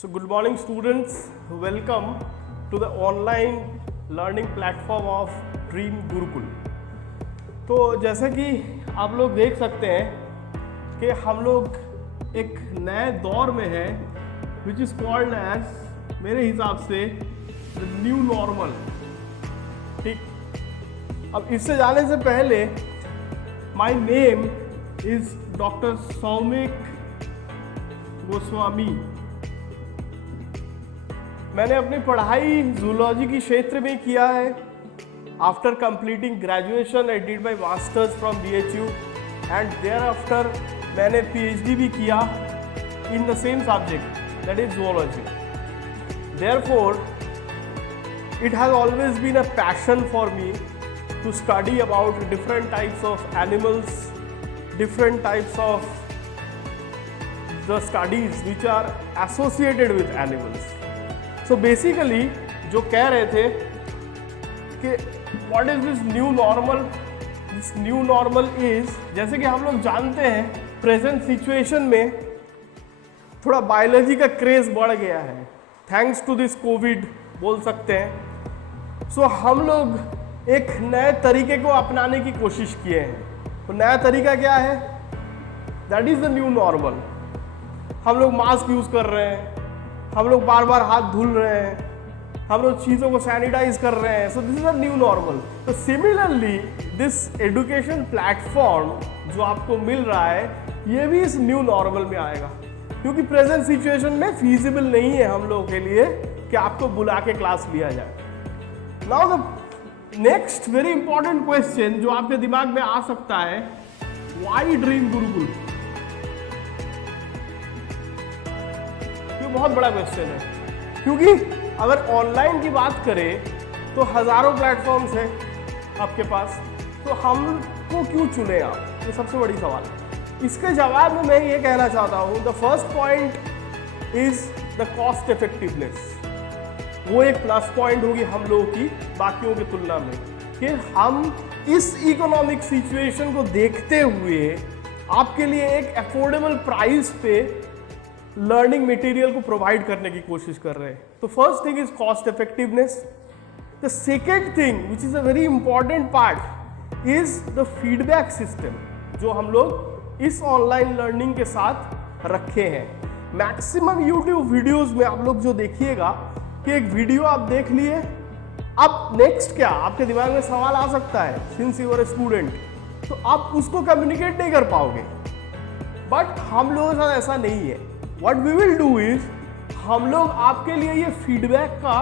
So good morning students, welcome to the online learning platform of Dream Gurukul। तो जैसे कि आप लोग देख सकते हैं कि हम लोग एक नए दौर में हैं which is called as मेरे हिसाब से the new normal। ठीक, अब इससे जाने से पहले my name is Dr. Soumik Goswami. मैंने अपनी पढ़ाई जूलॉजी की क्षेत्र में किया है। After completing graduation I did my masters from BHU and thereafter मैंने PhD भी किया in the same subject that is zoology. Therefore it has always been a passion for me to study about different types of animals, different types of the studies which are associated with animals. So basically जो कह रहे थे कि what is this new normal? This new normal is, जैसे कि हम लोग जानते हैं प्रेजेंट सिचुएशन में थोड़ा बायोलॉजी का क्रेज बढ़ गया है थैंक्स टू दिस कोविड बोल सकते हैं। सो हम लोग एक नए तरीके को अपनाने की कोशिश किए हैं। तो नया तरीका क्या है? That is the new normal. हम लोग मास्क यूज कर रहे हैं, हम लोग बार बार हाथ धुल रहे हैं, हम लोग चीज़ों को सैनिटाइज कर रहे हैं। So this is a new normal. तो सिमिलरली दिस एजुकेशन प्लेटफॉर्म जो आपको मिल रहा है ये भी इस न्यू नॉर्मल में आएगा, क्योंकि प्रेजेंट सिचुएशन में फीजिबल नहीं है हम लोगों के लिए कि आपको बुला के क्लास लिया जाए। Now the next very important question जो आपके दिमाग में आ सकता है, व्हाई ड्रीम गुरुकुल? ये बहुत बड़ा क्वेश्चन है, क्योंकि अगर ऑनलाइन की बात करें तो हजारों प्लेटफॉर्म्स हैं आपके पास, तो हमको क्यों चुने आप? ये सबसे बड़ी सवाल है। इसके जवाब में मैं ये कहना चाहता हूँ, the first point is the cost effectiveness. वो एक प्लस पॉइंट होगी हम लोगों की बाकियों की तुलना में कि हम इस इकोनॉमिक सिचुएशन को देखते हुए आपके लिए एक अफोर्डेबल प्राइस पे लर्निंग मटेरियल को प्रोवाइड करने की कोशिश कर रहे हैं। तो first thing is cost effectiveness. The second thing which is a very important part is the feedback system जो हम लोग इस ऑनलाइन लर्निंग के साथ रखे हैं। मैक्सिमम यूट्यूब वीडियोस में आप लोग जो देखिएगा कि एक वीडियो आप देख लिए, अब नेक्स्ट क्या आपके दिमाग में सवाल आ सकता है, since you are a student, तो आप उसको कम्युनिकेट नहीं कर पाओगे। बट हम लोगों के साथ ऐसा नहीं है। What we will do is, हम लोग आपके लिए ये फीडबैक का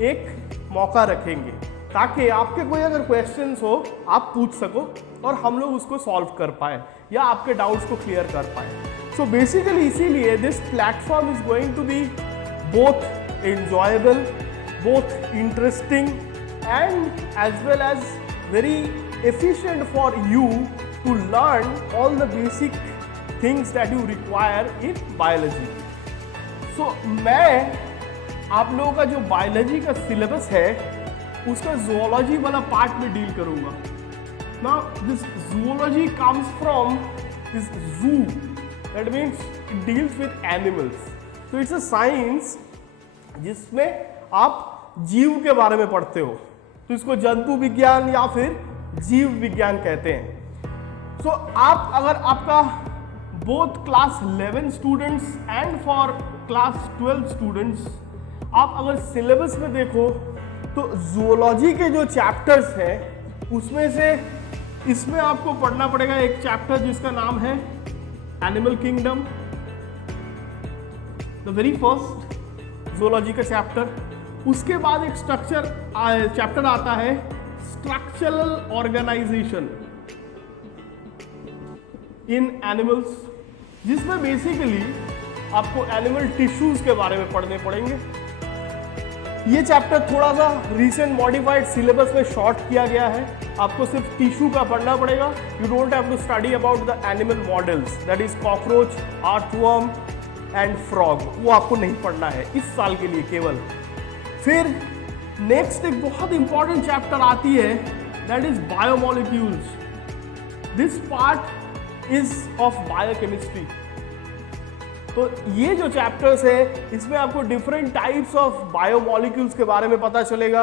एक मौका रखेंगे ताकि आपके कोई अगर क्वेश्चंस हो आप पूछ सको और हम लोग उसको सॉल्व कर पाए या आपके डाउट्स को क्लियर कर पाए। सो बेसिकली इसीलिए this platform is going to be both enjoyable, both interesting and as well as very efficient for you to learn all the basic things that you require in biology. So मैं आप लोगों का जो biology का syllabus है उसका zoology वाला part में डील करूंगा। Now this zoology comes from this zoo, that means it deals with animals. So it's a science जिसमें आप जीव के बारे में पढ़ते हो, तो इसको जंतु विज्ञान या फिर जीव विज्ञान कहते हैं। सो आप अगर आपका both class 11 students and for class 12 students आप अगर सिलेबस में देखो तो जूलॉजी के जो चैप्टर्स हैं उसमें से इसमें आपको पढ़ना पड़ेगा एक चैप्टर जिसका नाम है animal kingdom, the very first zoology का चैप्टर। उसके बाद एक चैप्टर आता है स्ट्रक्चरल ऑर्गेनाइजेशन इन एनिमल्स, जिसमें बेसिकली आपको एनिमल टिश्यूज के बारे में पढ़ने पड़ेंगे। ये चैप्टर थोड़ा सा रिसेंट मॉडिफाइड सिलेबस में शॉर्ट किया गया है, आपको सिर्फ टिश्यू का पढ़ना पड़ेगा। You don't have to study about the animal models, that is cockroach, earthworm and frog, वो आपको नहीं पढ़ना है इस साल के लिए केवल। फिर नेक्स्ट एक बहुत इंपॉर्टेंट चैप्टर आती है, that is biomolecules. This part is of biochemistry. तो ये जो चैप्टर्स है इसमें आपको डिफरेंट टाइप्स ऑफ बायोमोलिक्यूल्स के बारे में पता चलेगा,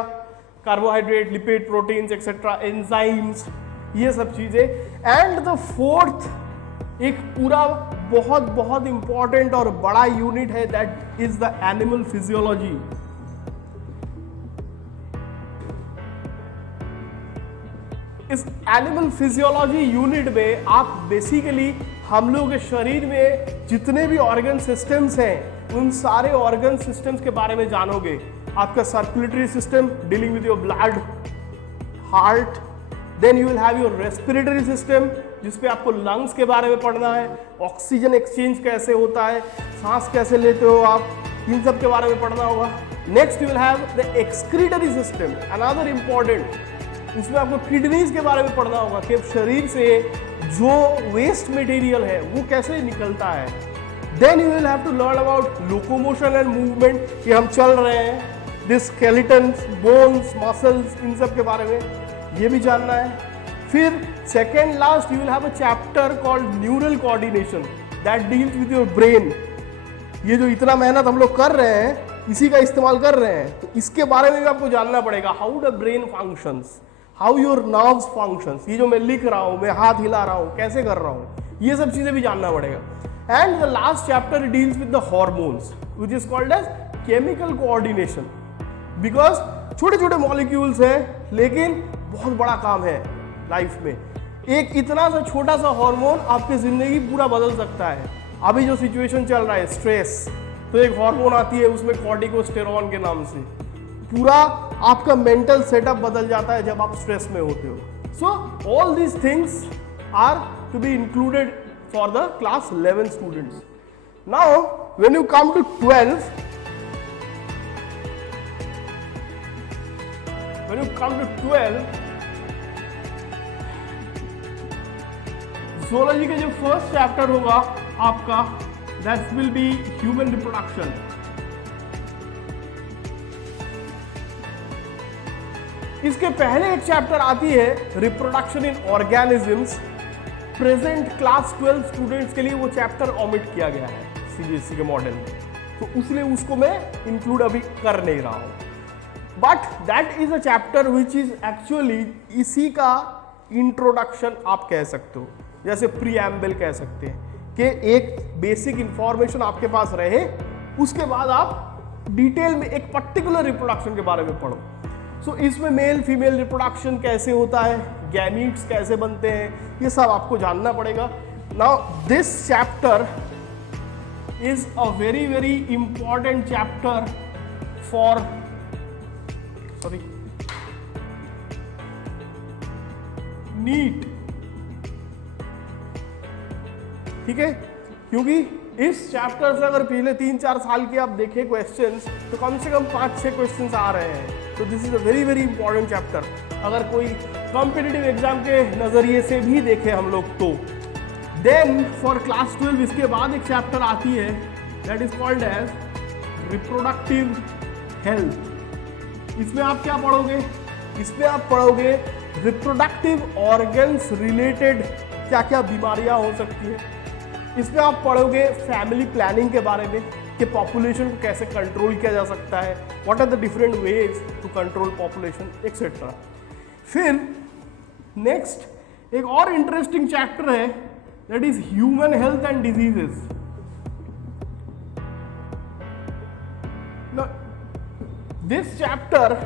carbohydrate, lipid, proteins etcetera, enzymes, ये सब चीजें। एंड द फोर्थ एक पूरा बहुत बहुत इंपॉर्टेंट और बड़ा यूनिट है, that is the animal physiology. इस एनिमल फिजियोलॉजी यूनिट में आप बेसिकली हम लोगों के शरीर में जितने भी ऑर्गन सिस्टम्स हैं उन सारे ऑर्गन सिस्टम्स के बारे में जानोगे। आपका circulatory system dealing with your blood, heart, then you will have your respiratory system जिसपे आपको लंग्स के बारे में पढ़ना है, ऑक्सीजन एक्सचेंज कैसे होता है, सांस कैसे लेते हो आप, इन सब के बारे में पढ़ना होगा। Next you will have the excretory system, another important, उसमें आपको किडनीज के बारे में पढ़ना होगा कि शरीर से जो वेस्ट मटेरियल है वो कैसे निकलता है। Then you will have to learn about locomotion and movement, कि हम चल रहे हैं, दिस स्केलेटन्स, बोन्स, मसल्स, इन सब के बारे में ये भी जानना है। फिर second last you will have a chapter called neural coordination that deals with your brain. ये जो इतना मेहनत हम लोग कर रहे हैं इसी का इस्तेमाल कर रहे हैं, तो इसके बारे में भी आपको जानना पड़ेगा, how the brain functions, how your nerves functions. ये जो मैं लिख रहा हूँ, मैं हाथ हिला रहा हूँ, कैसे कर रहा हूँ, ये सब चीजें भी जानना पड़ेगा। And the last chapter deals with the hormones which is called as chemical coordination, because छोटे छोटे मॉलिक्यूल्स हैं लेकिन बहुत बड़ा काम है लाइफ में। एक इतना सा छोटा सा हार्मोन आपकी जिंदगी पूरा बदल सकता है। अभी जो सिचुएशन चल रहा है स्ट्रेस, तो एक हार्मोन आती है उसमें कॉर्टिकोस्टेरॉन के नाम से, पूरा आपका मेंटल सेटअप बदल जाता है जब आप स्ट्रेस में होते हो। So all these things are to be included for the class 11 students. Now when you come to 12, zoology का जो फर्स्ट चैप्टर होगा आपका, that will be human reproduction. इसके पहले एक चैप्टर आती है reproduction in organisms. Present class 12 students के लिए वो चैप्टर ओमिट किया गया है सीबीएसई के मॉडल में, तो इसलिए उसको मैं इंक्लूड अभी कर नहीं रहा हूं। But that is a chapter which is actually इसी का इंट्रोडक्शन आप कह सकते हो, जैसे प्रीएम्बल कह सकते हैं, कि एक बेसिक इंफॉर्मेशन आपके पास रहे, उसके बाद आप डिटेल में एक पर्टिकुलर रिप्रोडक्शन के बारे में पढ़ो। सो इसमें मेल फीमेल रिप्रोडक्शन कैसे होता है, गैमीट्स कैसे बनते हैं, ये सब आपको जानना पड़ेगा। Now this chapter is a very very important chapter for NEET, ठीक है, क्योंकि इस चैप्टर से अगर पिछले 3-4 साल के आप देखें क्वेश्चंस, तो कम से कम 5-6 क्वेश्चंस आ रहे हैं। तो this is a very very important chapter. अगर कोई कॉम्पिटिटिव एग्जाम के नजरिए से भी देखें हम लोग तो। देन फॉर क्लास 12 इसके बाद एक चैप्टर आती है that is called as reproductive health. इसमें आप क्या पढ़ोगे? इसमें आप पढ़ोगे रिप्रोडक्टिव ऑर्गन्स रिलेटेड क्या क्या बीमारियां हो सकती है। इसमें आप पढ़ोगे फैमिली प्लानिंग के बारे में, कि पॉपुलेशन को कैसे कंट्रोल किया जा सकता है, what are the different ways to control population etcetera. फिर नेक्स्ट एक और इंटरेस्टिंग चैप्टर है that is human health and diseases. This chapter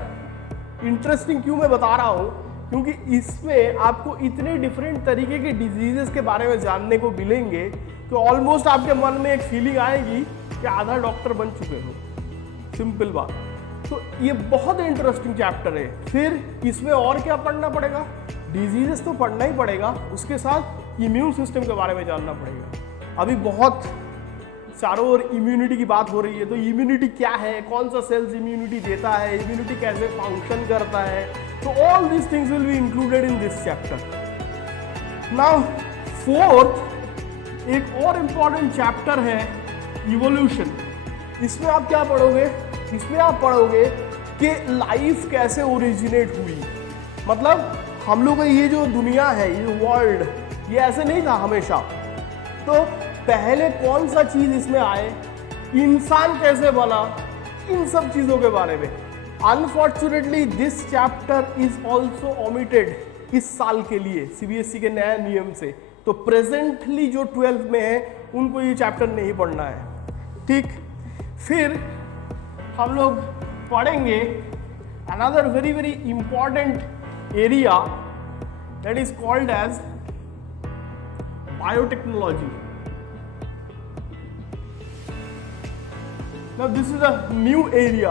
interesting क्यों मैं बता रहा हूं, क्योंकि इसमें आपको इतने डिफरेंट तरीके के डिजीजेस के बारे में जानने को मिलेंगे कि ऑलमोस्ट आपके मन में एक फीलिंग आएगी कि आधा डॉक्टर बन चुके हो, सिंपल बात। तो ये बहुत इंटरेस्टिंग चैप्टर है। फिर इसमें और क्या पढ़ना पड़ेगा? डिजीजेस तो पढ़ना ही पड़ेगा, उसके साथ इम्यून सिस्टम के बारे में जानना पड़ेगा। अभी बहुत चारों ओर इम्यूनिटी की बात हो रही है, तो इम्यूनिटी क्या है, कौन सा सेल्स इम्यूनिटी देता है, इम्यूनिटी कैसे फंक्शन करता है, तो all these things will be included in this chapter. Now fourth एक और इंपॉर्टेंट चैप्टर है इवोल्यूशन। इसमें आप क्या पढ़ोगे? इसमें आप पढ़ोगे कि लाइफ कैसे ओरिजिनेट हुई। मतलब हम लोग का ये जो दुनिया है, ये वर्ल्ड, ये ऐसे नहीं था हमेशा। तो पहले कौन सा चीज इसमें आए, इंसान कैसे बना, इन सब चीजों के बारे में। Unfortunately this chapter is also omitted इस साल के लिए सीबीएसई के नए नियम से। तो प्रेजेंटली जो 12th में है उनको ये चैप्टर नहीं पढ़ना है, ठीक। फिर हम लोग पढ़ेंगे another very very important area that is called as biotechnology. Now this is a new area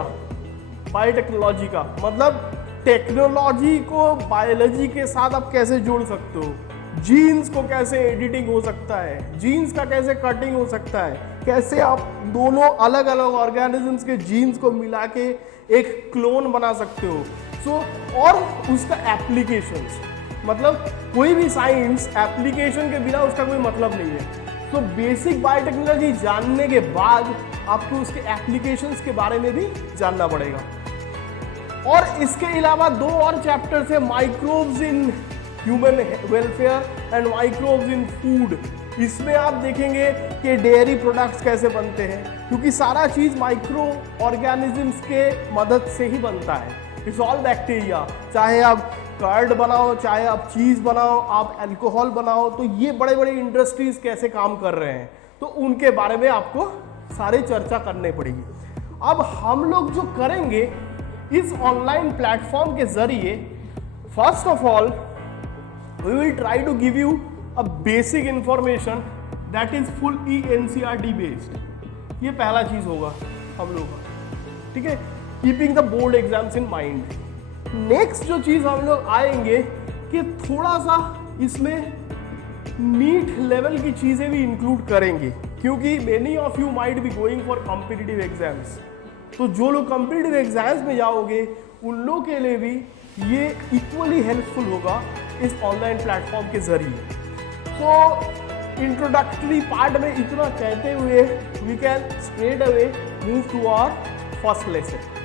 biotechnology का, मतलब टेक्नोलॉजी को बायोलॉजी के साथ आप कैसे जोड़ सकते हो, जीन्स को कैसे एडिटिंग हो सकता है, जीन्स का कैसे कटिंग हो सकता है, कैसे आप दोनों अलग अलग ऑर्गेनिजम्स के जीन्स को मिला के एक क्लोन बना सकते हो। और उसका एप्लीकेशंस, मतलब कोई भी साइंस एप्लीकेशन के बिना उसका कोई मतलब नहीं है। तो बेसिक बायोटेक्नोलॉजी जानने के बाद आपको उसके एप्लीकेशंस के बारे में भी जानना पड़ेगा। और इसके अलावा 2 और चैप्टर्स है, microbes in human welfare and microbes in food. इसमें आप देखेंगे कि डेयरी प्रोडक्ट्स कैसे बनते हैं, क्योंकि सारा चीज माइक्रो ऑर्गेनिजम्स के मदद से ही बनता है। इट्स ऑल बैक्टीरिया, चाहे आप कर्ड बनाओ, चाहे आप चीज बनाओ, आप अल्कोहल बनाओ, तो ये बड़े बड़े इंडस्ट्रीज कैसे काम कर रहे हैं, तो उनके बारे में आपको सारी चर्चा करनी पड़ेगी। अब हम लोग जो करेंगे इस ऑनलाइन प्लेटफॉर्म के जरिए, first of all we will try to give you a basic information that is full ENCERT based. ये पहला चीज होगा हम लोग का, ठीक है, keeping the board exams in mind. Next जो चीज हम लोग आएंगे कि थोड़ा सा इसमें नीट लेवल की चीजें भी इंक्लूड करेंगे, क्योंकि many of you might be going for competitive exams. तो जो लोग कॉम्पिटिटिव एग्जाम्स में जाओगे उन लोगों के लिए भी ये इक्वली हेल्पफुल होगा इस ऑनलाइन प्लेटफॉर्म के जरिए। तो इंट्रोडक्टरी पार्ट में इतना कहते हुए we can straight away move to our first lesson.